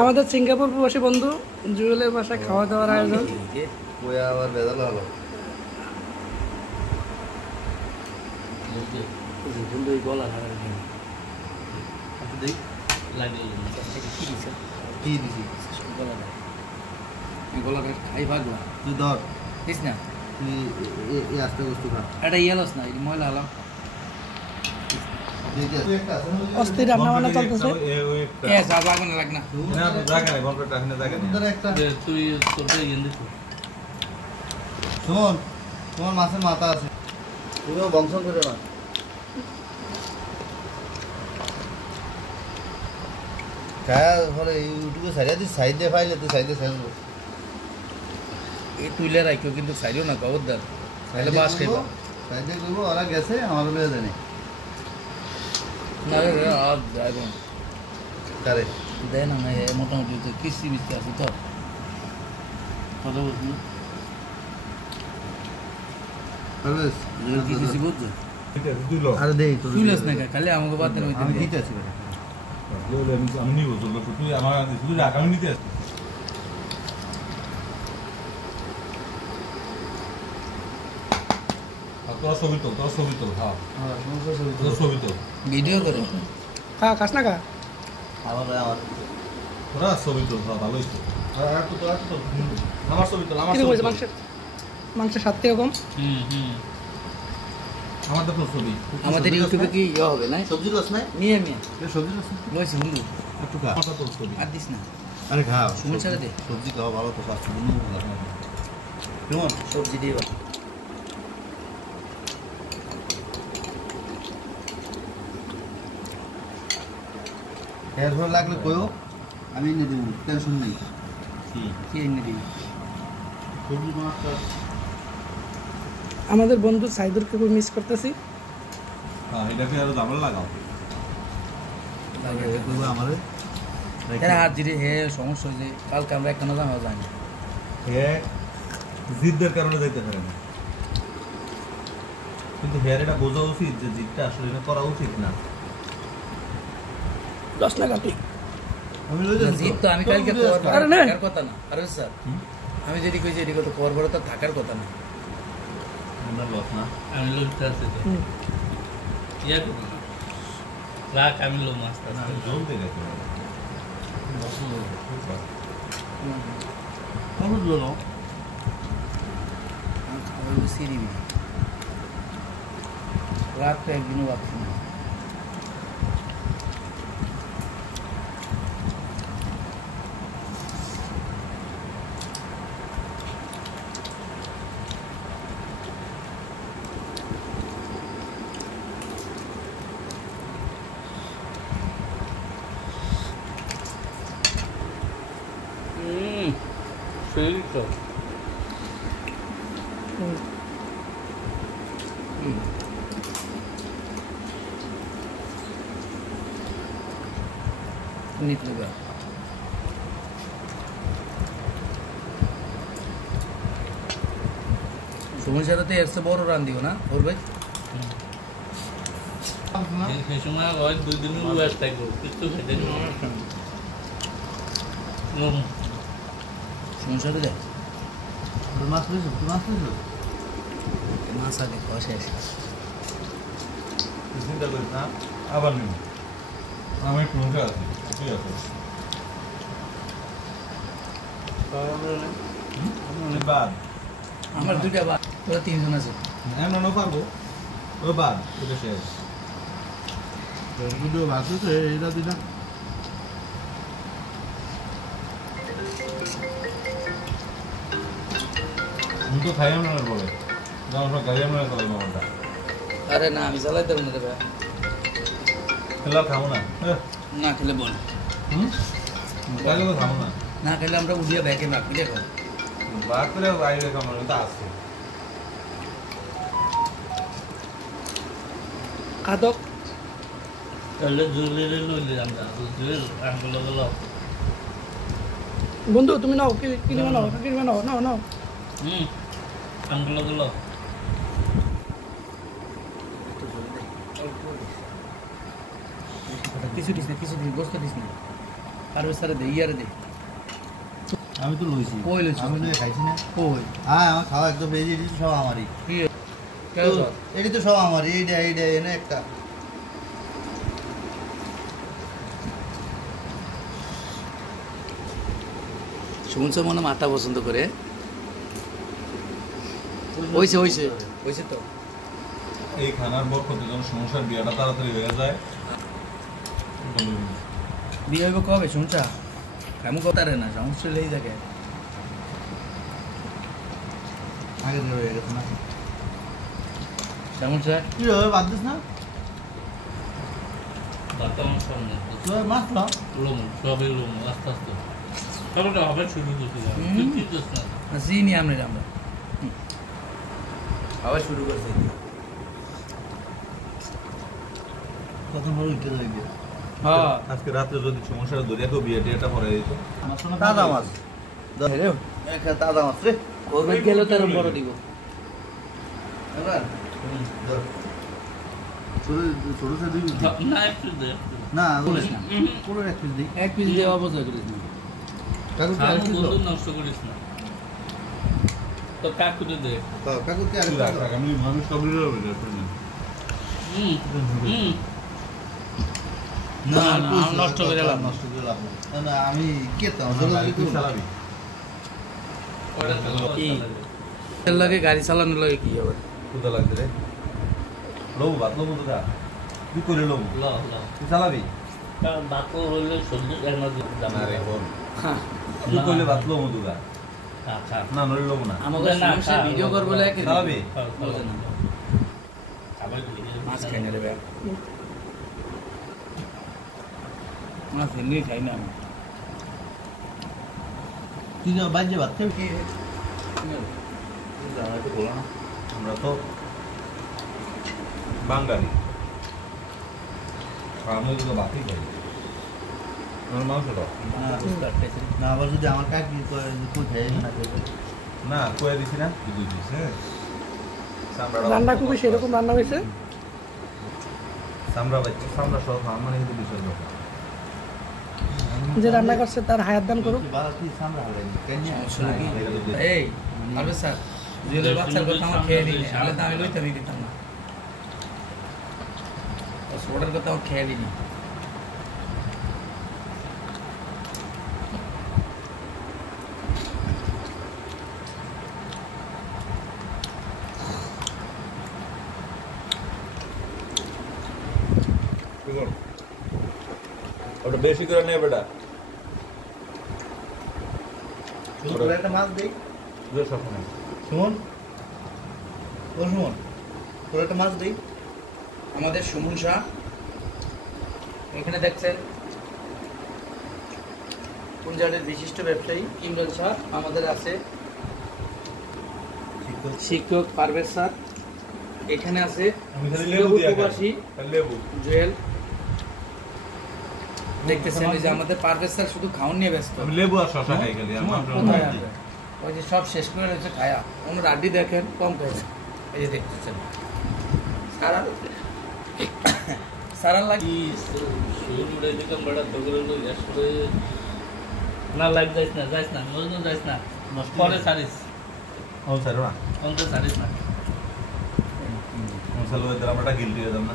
আমাদের সিঙ্গাপুর প্রবাসী বন্ধু জুয়েলের বাসায় খাওয়া দাওয়ার আয়োজন। খাই ভাগলা তুই ধর দিস না তুই আস্তে বস্তু খা এটা ইয়েলস না ময়লা হলাম অস্থির রান্না বান্না চলতেছে। শোন তোমার মাছের মাথা আছে তুমিও বংশ করে না ইউটিউবে সাইডে দিস সাইডে ফাইলে তুই সাইডে ফেলবো এই তুইলে রাখিও কিন্তু সাইডেও না খবরদার তাহলে বাস খাইব সাইডে করবো ওরা গেছে আমার লয়ে জানি না রে আর যাইব কারে দেয় না না মোটামুটি তো কৃষি বিস্তি আছে তো কথা বলছি কৃষি বুঝছো আরে দেই তো তুইলেস না খালি আমাকে বাদ দেন আমি দিতে আছি আমি নিব তুই আমার শুধু রাখ আমি নিতে আসি তোরা ছবি তো হ্যাঁ তোরা ছবি তো ভিডিও করো খা খাস না খা আমার তোরা ছবি তো হ্যাঁ ভালোই তো আমার ছবি তো আমার মাংসের স্বাদ কিরকম? আমার দেখো ছবি আমাদের ইউটিউবে কি ইয়ে হবে না সবজি রস নাই মিয়া মিয়া সবজি রস লইছি বন্ধু একটু খা আমার তো ছবি আর দিস না আরে খা সুমন ছেড়ে দে সবজি খাওয়া ভালো তো স্বাস্থ্য কেমন সবজি দিয়ে এর ভালো লাগলে কইও আমি এনে দেবো টেনশন নেই কি এনে দিবি সবজি মাছটা আমাদের বন্ধু সাইদুরকে খুব মিস করতেছি। হ্যাঁ এটাকে আরো ঝামেলা লাগাও কইবো আমারে এর হাত জিরে হে সমস্যা হয়েছে কালকে আমরা একটা জানা জানি জিদ্দের কারণে যাইতে পারে না কিন্তু হেয়ার এটা বোঝা উচিত যে জিদটা আসলে এটা করা উচিত না 10 টাকা তুই আমি লই যাচ্ছি জিত তো আমি কালকে থাকার কথা না আরে স্যার আমি যেটি কইছি এটি কত কর বড় তো থাকার কথা না আমরা লস না আমি লোকটা আছে ইয়া করব না রাখ আমি লোক মাস্টার না জল দে গেছে কোন জন্য আমি সিরিবি রাত তো একদিনও বাকি না ফেলতো নিতলুগা সমস্যাটা তো এর চেয়ে বড় রান দিও না ওর ভাই সেই সময় হয় 2 দিন ওয়েস্ট থাকবো কিছু খেতে সমস্যাটা দেয় মাছ লইছো মাছ আগে খাওয়া শেষ চিন্তা করিস না আবার নিব আমি একটু রুমে আছি তুই আছো বাদ আমার দুইটা বাদ তোরা 3 জন আছে এমন না পারবো ও বাদ এটা শেষ ভিডিও বাসছে এটা দিনা আমি তো খাই আমরা বলে যখন সব গাড়ি আমরা চালাই মামাটা আরে না আমি চালাই দেবো না দেবে খেলা খাবো না না খেলে বল তাহলে তো খাবো না না খেলে আমরা উড়িয়ে ব্যাগে রাখি দেখো বাদ করে বাইরে খাবো না আছে খাদক তাহলে জুলে লইলে আমরা জুলে আঙ্গুল গেল বন্ধু তুমি নাও কিনে নাও নাও আঙ্গুল গেল কিছু দিস না গোস্ত দিস না আর ওই স্যারে দে ইয়ারে দে আমি তো লইছি কই লইছিস? আমি লই খাইছি না কই আমার খাওয়া একদম বেজে এটি সব আমারই কি কেন স্যার? এটি তো সব আমারই এইটা এনে একটা শুনছো মনে মাথা পছন্দ করে হইছে হইছে হইছে তো এই খানার পর কতজন সমস্যার বিয়াটা তাড়াতাড়ি হয়ে যায় বিয়ে হইব কবে শুনছা আমি কথারে না সমস্যা লেই থাকে আগে ধরে হয়ে গেছে না সমস্যা কি হবে বাদ দিস না বর্তমান সামনে তো মাছ না লোম সবই লোম আস্তে আস্তে সবটা হবে শুরু করতে যাবে হুম। কি করছ না চিনি আমরা আবার শুরু করছি কত বড় উঠে যাই দিয়ে হ্যাঁ আজকে রাতে যদি সমস্যাটা ধরিয়া তো বিয়ে টিয়াটা পরে দিত তাজা মাছ একটা তাজা মাছ রে করবে গেলে তার বড় দিব এবার ধর ছোট ছোট সে দিবি না একটু দে না বলিস না। পুরো এক পিস দিই এক পিস দেওয়া অবস্থা করিস না কাকু কি আর খাওয়া কি বন্ধু নষ্ট করিস না তো কাকুতে দে কাকু কি আর আমি মানুষ সব দিলে হবে হুম হুম না, না, আমি নষ্ট করে লাভ নষ্ট করে লাভ নেই। না আমি কে তো যোগাযোগ করব চালাবি ওটা কি? এর লাগে গাড়ি চালানোর লাগে কি হবে কোথা লাগবে রে লোবো ভাত লোবো তো দা তুই করে লোবো ল ল তুই চালাবি কারণ বাকো হইলে সবজি একমাত্র দাম না রে বল হ্যাঁ তুই করলে ভাত লোবো তো দা আচ্ছা না নইলে লোবো না আমাকে না, সমস্যা খা, ভিডিও করবো লাগে চালাবি আবার মাছ খাই না রে ভাই মাছ এমনি খাই না আমি তুই যা বাজে ভাত খাবি কি জানাতে বলো না আমরা তো বাঙালি আমরা তো ভাতই খাই আমার মাংসটা না আবার যদি আমার কাকি কই খাই না না কয়ে দিছি না তুই দিছিস রান্না খুবই সেরকম রান্না হয়েছে সামরা বাচ্চা সামরা সব আমার কিন্তু বিষয় লোক যে রান্না করছে তার হায়াত দান করুক এই আরে স্যার জুয়েলের বাচ্চার কথা আমার খেয়ে দিই তাহলে তো আমি লইতামই দিতাম না সোডার কথা আমার খেয়ে দিই ওটা বেশি করে নে বেটা একটা মাছ দিই শুন ও শুন তোর একটা মাছ দিই আমাদের সুমন শাহ এখানে দেখছেন পুঞ্জাবের বিশিষ্ট ব্যবসায়ী ইমরান শাহ আমাদের আছে শিক্ষক পারভেজ স্যার এখানে আছে আমি খালি লেবু দিয়া খাই। প্রবাসী খালি লেবু জুয়েল দেখতেছেন ওই যে আমাদের পারভেজ স্যার শুধু খাওয়ান নিয়ে ব্যস্ত আমি লেবু আর শশা খাই খালি আর মাংস কোথায় না। আছে? ওই যে সব শেষ করে রয়েছে খায়া ওনার আড্ডি দেখেন কম খাইছে এই যে দেখতেছেন সারা সারা লাগে শুরু দিকে বড় দগরে লই আসলে না লাইভ যাইস না মজনু যাইস না পরে সারিস ও স্যার না অন্ত সারিস না ও স্যার ওই আমরা গিল্টি হয়ে যাব না